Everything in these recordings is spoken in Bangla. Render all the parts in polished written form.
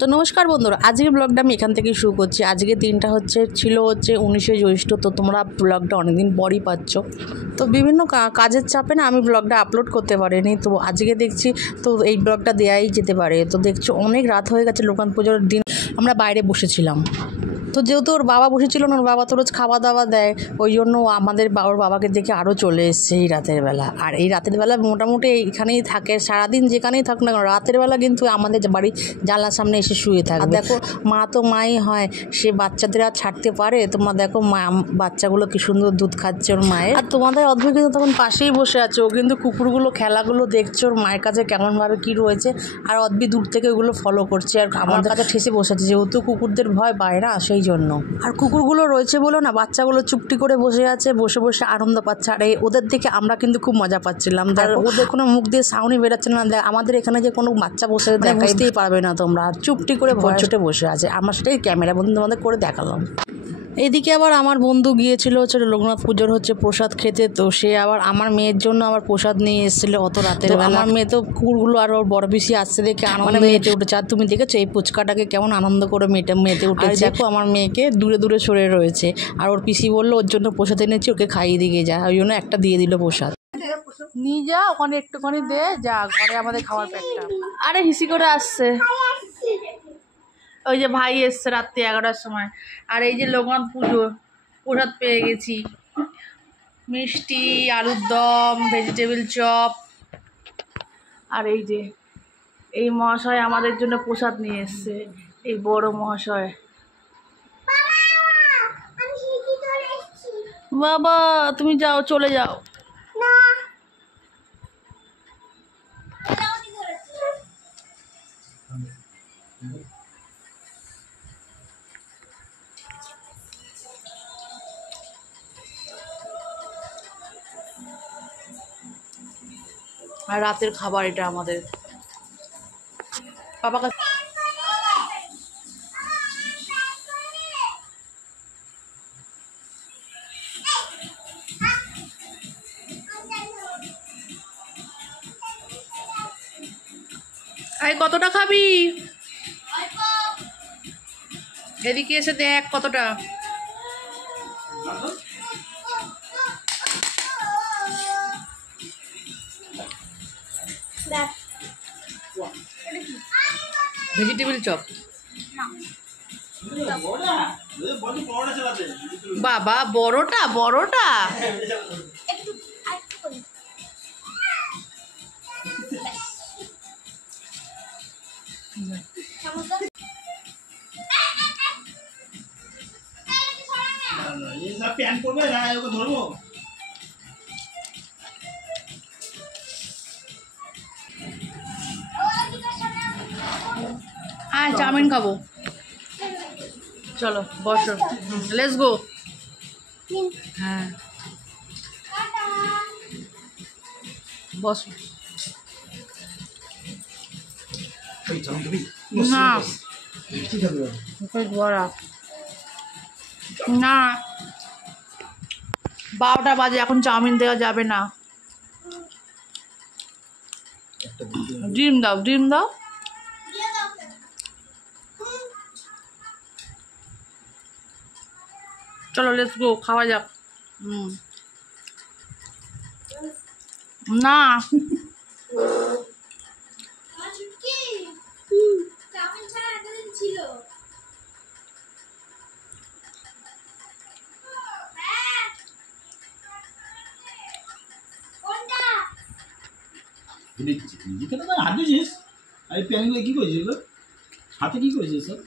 তো নমস্কার বন্ধুরা, আজকের ব্লগটা আমি এখান থেকেই শুরু করছি। আজকে দিনটা ছিল 19শে জ্যৈষ্ঠ। তো তোমরা ব্লগটা অনেকদিন পরই পাচ্ছ। তো বিভিন্ন কাজের চাপে না আমি ব্লগটা আপলোড করতে পারিনি। তো আজকে দেখছি তো এই ব্লগটা দেওয়াই যেতে পারে। তো দেখছো অনেক রাত হয়ে গেছে, লোকান পুজোর দিন আমরা বাইরে বসেছিলাম। তো যেহেতু ওর বাবা বসেছিল না, ওর বাবা তো রোজ খাওয়া দাওয়া দেয়, ওই জন্য ওর বাবাকে দেখে আরও চলে এসছে এই রাতের বেলা। আর এই রাতের বেলা মোটামুটি এইখানেই থাকে, সারাদিন যেখানেই থাক না, রাতের বেলা কিন্তু আমাদের বাড়ি জানলার সামনে এসে শুয়ে থাকে। আর দেখো মা তো মাই হয়, সে বাচ্চাদের আর ছাড়তে পারে? তোমার দেখো বাচ্চাগুলো কি সুন্দর দুধ খাচ্ছে ওর মায়ের। আর তোমাদের অদ্ভুত কিন্তু তখন পাশেই বসে আছে, ও কিন্তু কুকুরগুলো খেলাগুলো দেখছে, ওর মায়ের কাছে কেমনভাবে কী রয়েছে। আর অদ্ভুত দূর থেকে ওগুলো ফলো করছে আর আমার কাছে ঠেসে বসে আছে, যেহেতু কুকুরদের ভয় পায় না সেই জন্য। আর কুকুরগুলো রয়েছে বলো না, বাচ্চাগুলো চুপটি করে বসে আছে, বসে বসে আনন্দ পাচ্ছে। আর ওদের দেখে আমরা কিন্তু খুব মজা পাচ্ছিলাম। ওদের কোনো মুখ দিয়ে সাউন্ডই বেরোচ্ছে না। আমাদের এখানে যে কোনো বাচ্চা বসে বুঝতেই পারবে না তোমরা। আর চুপটি করে ভয়ছোটে বসে আছে। আমরা সেটাই ক্যামেরা বন্ধু তোমাদের করে দেখালাম। এদিকে আবার আমার বন্ধু গিয়েছিল লোকনাথ পুজোর প্রসাদ খেতে। তো সে আবার আমার মেয়ের জন্য আবার প্রসাদ নিয়ে এসেছিলো অত রাতের বেলা। আমার মেয়ে তো কুকুরগুলো আর ওর বড় পিসি আসছে দেখে আনন্দে মেতে উঠেছে। আর তুমি দেখেছো এই পুচকাটাকে কেমন আনন্দ করে মেতে উঠেছে। দেখো আমার মেয়েকে দূরে দূরে সরে রয়েছে। আর ওর পিসি বললো ওর জন্য প্রসাদ এনেছি, ওকে খাইয়ে দিয়ে যা। ওই জন্য একটা দিয়ে দিল প্রসাদ। নিয়ে যা, ওখানে একটুখানি দে যা, ঘরে আমাদের খাওয়ার প্যাকটা। আরে হিসি করে আসছে, ওই যে ভাই এসছে রাত্রি 11টার সময়। আর এই যে লোকনাথ পুজো প্রসাদ পেয়ে গেছি, মিষ্টি, আলুর দম, ভেজিটেবিল চপ। আর এই যে এই মহাশয় আমাদের জন্য প্রসাদ নিয়ে এসছে, এই বড় মহাশয়। বাবা তুমি যাও, চলে যাও। আর রাতের খাবার এটা আমাদের বাবা কাছে। আরে কতটা খাবি? এদিকে এসে দেখ কতটা। Vegetable chop. বাবা বড়টা বড়টা। প্যান করবে না, ওকে ধরবো। হ্যাঁ চাউমিন খাবো, চলো বসো, লেটস গো। হ্যাঁ বসো। না না 12টা বাজে, এখন চাউমিন দেওয়া যাবে না। ডিম দাও, ডিম দাও। চলো লেটস গো, খাওয়া যাক। না হাতে দিস। আর প্যানগুলো কি করেছিস? হাতে কি করেছিস সব?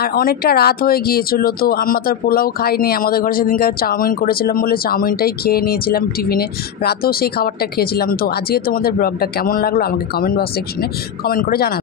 আর অনেকটা রাত হয়ে গিয়েছিল। তো আমরা তো আর পোলাও খাইনি, আমাদের ঘরে সেদিনকার চাউমিন করেছিলাম বলে চাউমিনটাই খেয়ে নিয়েছিলাম টিফিনে। রাতেও সেই খাবারটা খেয়েছিলাম। তো আজকে তোমাদের ব্লগটা কেমন লাগলো আমাকে কমেন্ট বক্স সেকশনে কমেন্ট করে জানাবে।